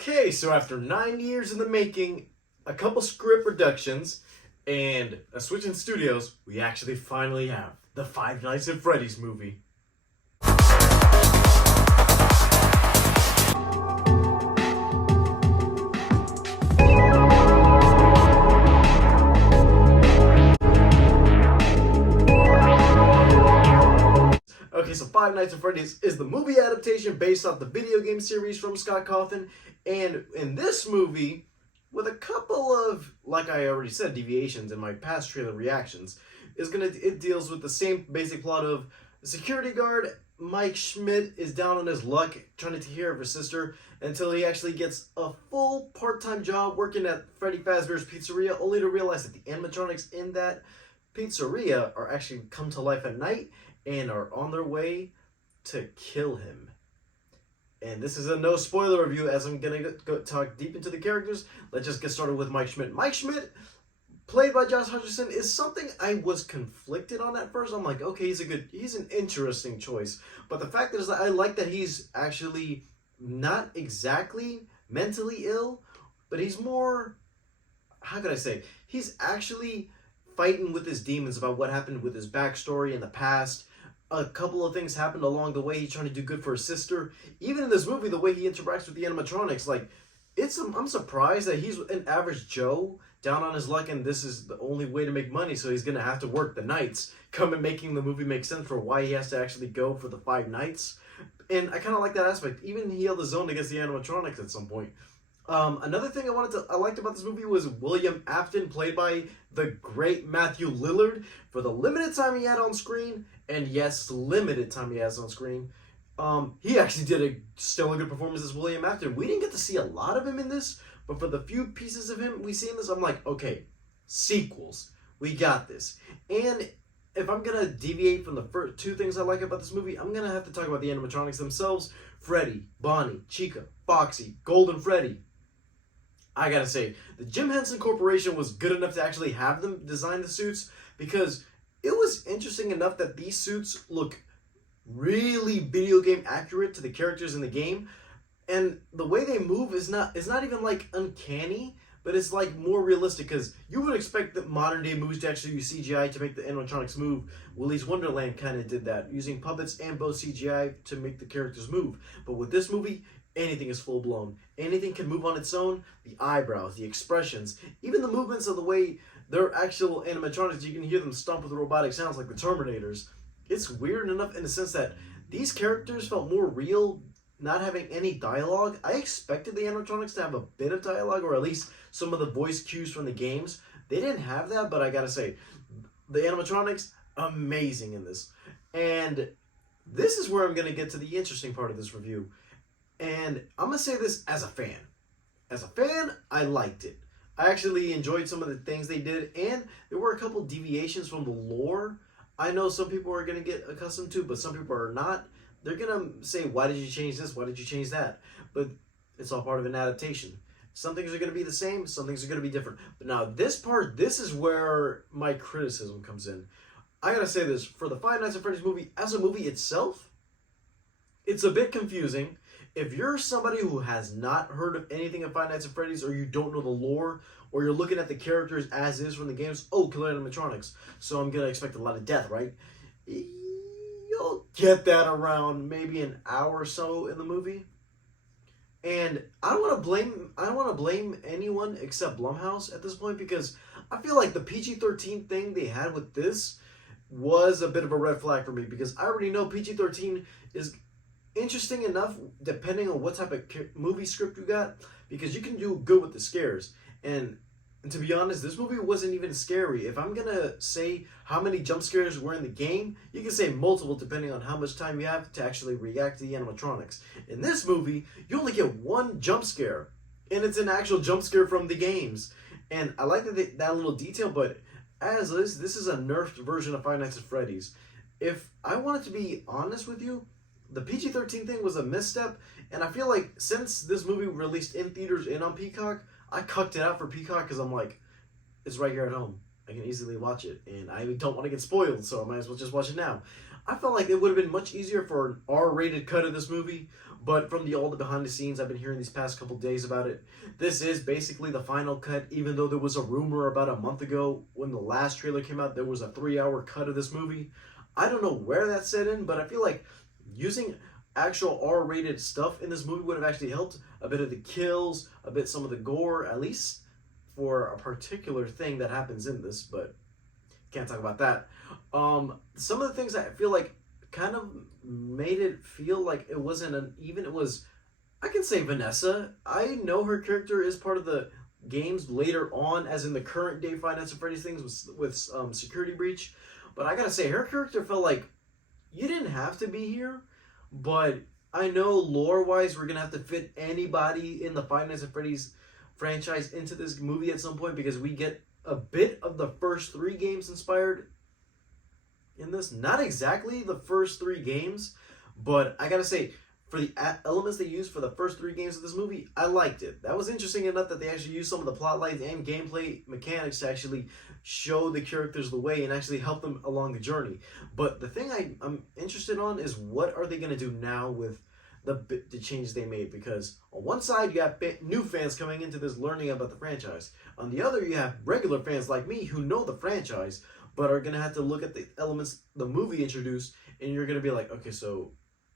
Okay, so after 9 years in the making, a couple script reductions, and a switch in studios, we actually finally have the Five Nights at Freddy's movie. Okay, so Five Nights at Freddy's is the movie adaptation based off the video game series from Scott Cawthon, and in this movie, with a couple of, like I already said, deviations in my past trailer reactions, it deals with the same basic plot of a security guard, Mike Schmidt, is down on his luck trying to take care of his sister until he actually gets a full part-time job working at Freddy Fazbear's Pizzeria, only to realize that the animatronics in that pizzeria are actually come to life at night and are on their way to kill him. And this is a no spoiler review, as I'm gonna go talk deep into the characters. Let's just get started with Mike Schmidt. Mike Schmidt, played by Josh Hutcherson, is something I was conflicted on at first. I'm like, okay, he's an interesting choice. But the fact is that I like that he's actually not exactly mentally ill, but he's more, how could I say, he's actually fighting with his demons about what happened with his backstory in the past. A couple of things happened along the way. He's trying to do good for his sister. Even in this movie, the way he interacts with the animatronics, like, I'm surprised that he's an average Joe down on his luck, and this is the only way to make money, so he's gonna have to work the nights, making the movie make sense for why he has to actually go for the 5 nights. And I kind of like that aspect. Even he held his own against the animatronics at some point. Another thing I liked about this movie was William Afton, played by the great Matthew Lillard, for the limited time he had on screen, and yes, limited time he has on screen. He actually did a stellar good performance as William Afton. We didn't get to see a lot of him in this, but for the few pieces of him we see in this, I'm like, okay, sequels, we got this. And if I'm gonna deviate from the first 2 things I like about this movie, I'm gonna have to talk about the animatronics themselves. Freddy, Bonnie, Chica, Foxy, Golden Freddy. I gotta say, the Jim Henson Corporation was good enough to actually have them design the suits, because it was interesting enough that these suits look really video game accurate to the characters in the game, and the way they move is not even like uncanny, but it's like more realistic, because you would expect that modern day movies to actually use CGI to make the animatronics move. Willy's Wonderland kind of did that, using puppets and both CGI to make the characters move. But with this movie, anything is full blown. Anything can move on its own. The eyebrows, the expressions, even the movements of the way they're actual animatronics, you can hear them stomp with robotic sounds like the Terminators. It's weird enough in the sense that these characters felt more real, not having any dialogue. I expected the animatronics to have a bit of dialogue, or at least some of the voice cues from the games. They didn't have that, but I gotta say, the animatronics, amazing in this. And this is where I'm gonna get to the interesting part of this review. And I'm gonna say this as a fan. As a fan, I liked it. I actually enjoyed some of the things they did, and there were a couple deviations from the lore. I know some people are gonna get accustomed to, but some people are not. They're gonna say, why did you change this? Why did you change that? But it's all part of an adaptation. Some things are gonna be the same, some things are gonna be different. But now this is where my criticism comes in. I gotta say this, for the Five Nights at Freddy's movie, as a movie itself, it's a bit confusing. If you're somebody who has not heard of anything of Five Nights at Freddy's, or you don't know the lore, or you're looking at the characters as is from the games, oh, killer animatronics, so I'm gonna expect a lot of death, right? You'll get that around maybe an hour or so in the movie. And I don't want to blame anyone except Blumhouse at this point, because I feel like the PG-13 thing they had with this was a bit of a red flag for me, because I already know PG-13 is interesting enough depending on what type of movie script you got, because you can do good with the scares. And to be honest, this movie wasn't even scary. If I'm gonna say how many jump scares were in the game, you can say multiple depending on how much time you have to actually react to the animatronics. In this movie, you only get 1 jump scare, and it's an actual jump scare from the games. And I like that little detail, but as is, this is a nerfed version of Five Nights at Freddy's. If I wanted to be honest with you, the PG-13 thing was a misstep, and I feel like since this movie released in theaters and on Peacock, I cucked it out for Peacock because I'm like, it's right here at home. I can easily watch it, and I don't want to get spoiled, so I might as well just watch it now. I felt like it would have been much easier for an R-rated cut of this movie, But from all the behind the scenes I've been hearing these past couple days about it, this is basically the final cut. Even though there was a rumor about a month ago when the last trailer came out, there was a 3-hour cut of this movie. I don't know where that set in, but I feel like using actual R-rated stuff in this movie would have actually helped. A bit of the kills, a bit some of the gore, at least for a particular thing that happens in this, but can't talk about that. Some of the things I feel like kind of made it feel like it wasn't it was, I can say Vanessa. I know her character is part of the games later on, as in the current day Five Nights at Freddy's things with Security Breach. But I gotta say, her character felt like you didn't have to be here, but I know lore-wise we're gonna have to fit anybody in the Five Nights at Freddy's franchise into this movie at some point, because we get a bit of the first 3 games inspired in this. Not exactly the first 3 games, but I gotta say, for the elements they used for the first 3 games of this movie, I liked it. That was interesting enough that they actually used some of the plot lines and gameplay mechanics to actually show the characters the way and actually help them along the journey. But the thing I'm interested on is, what are they going to do now with the changes they made? Because on one side, you have new fans coming into this learning about the franchise. On the other, you have regular fans like me who know the franchise, but are going to have to look at the elements the movie introduced, and you're going to be like, okay, so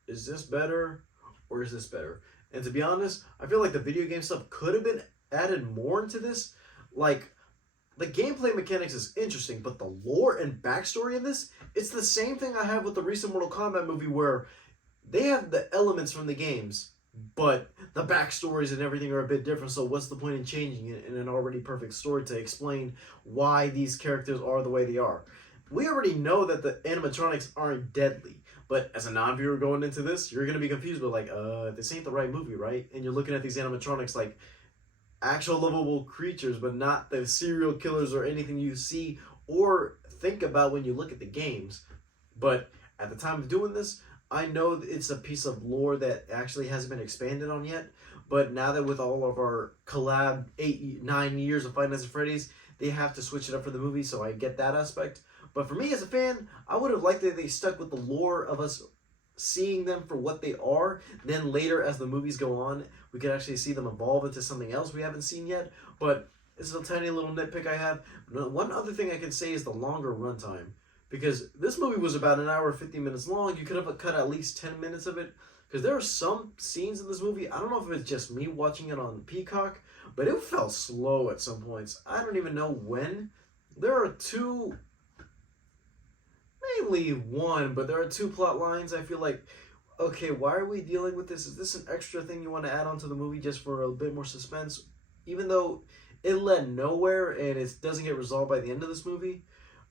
is this better or is this better? And to be honest, I feel like the video game stuff could have been added more into this. Like, the gameplay mechanics is interesting, but the lore and backstory in this, it's the same thing I have with the recent Mortal Kombat movie, where they have the elements from the games, but the backstories and everything are a bit different. So what's the point in changing it in an already perfect story to explain why these characters are the way they are? We already know that the animatronics aren't deadly, but as a non-viewer going into this, you're going to be confused, but like, this ain't the right movie, right? And you're looking at these animatronics like actual lovable creatures, but not the serial killers or anything you see or think about when you look at the games. But at the time of doing this, I know it's a piece of lore that actually hasn't been expanded on yet. But now that with all of our collab 9 years of Five Nights at Freddy's, they have to switch it up for the movie, so I get that aspect. But for me as a fan, I would have liked that they stuck with the lore of us seeing them for what they are. Then later, as the movies go on, we could actually see them evolve into something else we haven't seen yet. But this is a tiny little nitpick I have. One other thing I can say is the longer runtime. Because this movie was about 1 hour 50 minutes long. You could have cut at least 10 minutes of it. Because there are some scenes in this movie, I don't know if it's just me watching it on Peacock, but it felt slow at some points. I don't even know when. There are two, mainly one, but there are 2 plot lines. I feel like, okay, why are we dealing with this? Is this an extra thing you want to add onto the movie just for a bit more suspense? Even though it led nowhere and it doesn't get resolved by the end of this movie.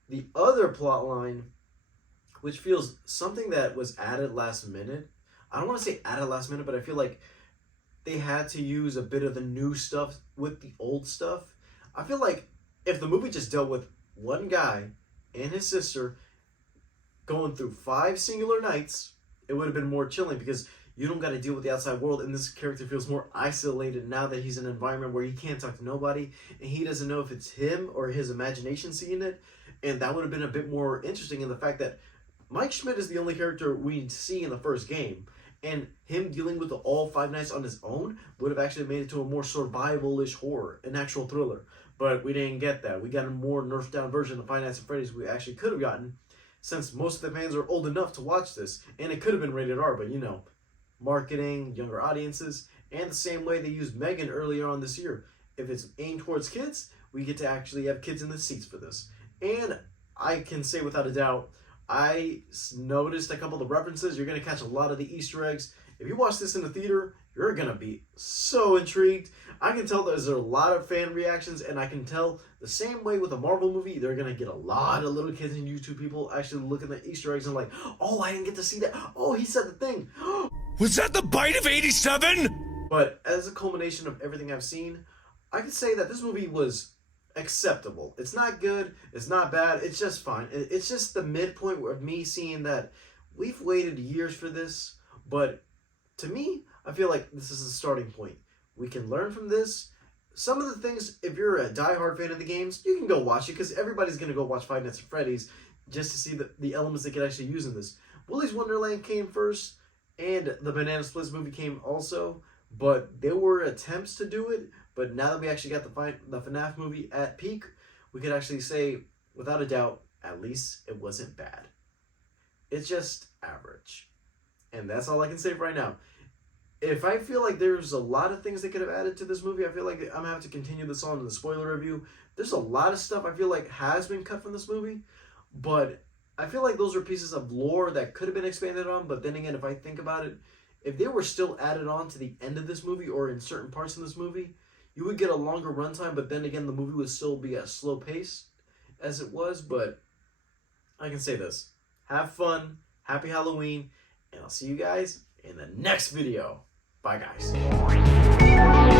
The other plot line, which feels something that was added last minute. I don't want to say added last minute, but I feel like they had to use a bit of the new stuff with the old stuff. I feel like if the movie just dealt with one guy and his sister going through 5 singular nights, it would have been more chilling, because you don't got to deal with the outside world, and this character feels more isolated now that he's in an environment where he can't talk to nobody, and he doesn't know if it's him or his imagination seeing it. And that would have been a bit more interesting in the fact that Mike Schmidt is the only character we see in the first game, and him dealing with all 5 nights on his own would have actually made it to a more survival-ish horror, an actual thriller. But we didn't get that. We got a more nerfed down version of Five Nights at Freddy's we actually could have gotten, since most of the fans are old enough to watch this, and it could have been rated R, but you know, marketing, younger audiences, and the same way they used Megan earlier on this year. If it's aimed towards kids, we get to actually have kids in the seats for this. And I can say without a doubt, I noticed a couple of the references. You're going to catch a lot of the Easter eggs. If you watch this in the theater, you're going to be so intrigued. I can tell there's a lot of fan reactions, and I can tell the same way with a Marvel movie, they're going to get a lot of little kids and YouTube people actually looking at Easter eggs and like, oh, I didn't get to see that. Oh, he said the thing. Was that the bite of 87? But as a culmination of everything I've seen, I can say that this movie was acceptable. It's not good, it's not bad, it's just fine. It's just the midpoint of me seeing that we've waited years for this, but to me, I feel like this is a starting point. We can learn from this. Some of the things, if you're a diehard fan of the games, you can go watch it, because everybody's going to go watch Five Nights at Freddy's just to see the elements they could actually use in this. Willy's Wonderland came first, and the Banana Splits movie came also, but there were attempts to do it. But now that we actually got the FNAF movie at peak, we could actually say, without a doubt, at least it wasn't bad. It's just average. And that's all I can say for right now. If I feel like there's a lot of things they could have added to this movie, I feel like I'm going to have to continue this on in the spoiler review. There's a lot of stuff I feel like has been cut from this movie, but I feel like those are pieces of lore that could have been expanded on. But then again, if I think about it, if they were still added on to the end of this movie or in certain parts of this movie, you would get a longer runtime, but then again, the movie would still be at a slow pace as it was. But I can say this. Have fun, happy Halloween, and I'll see you guys in the next video. Bye, guys.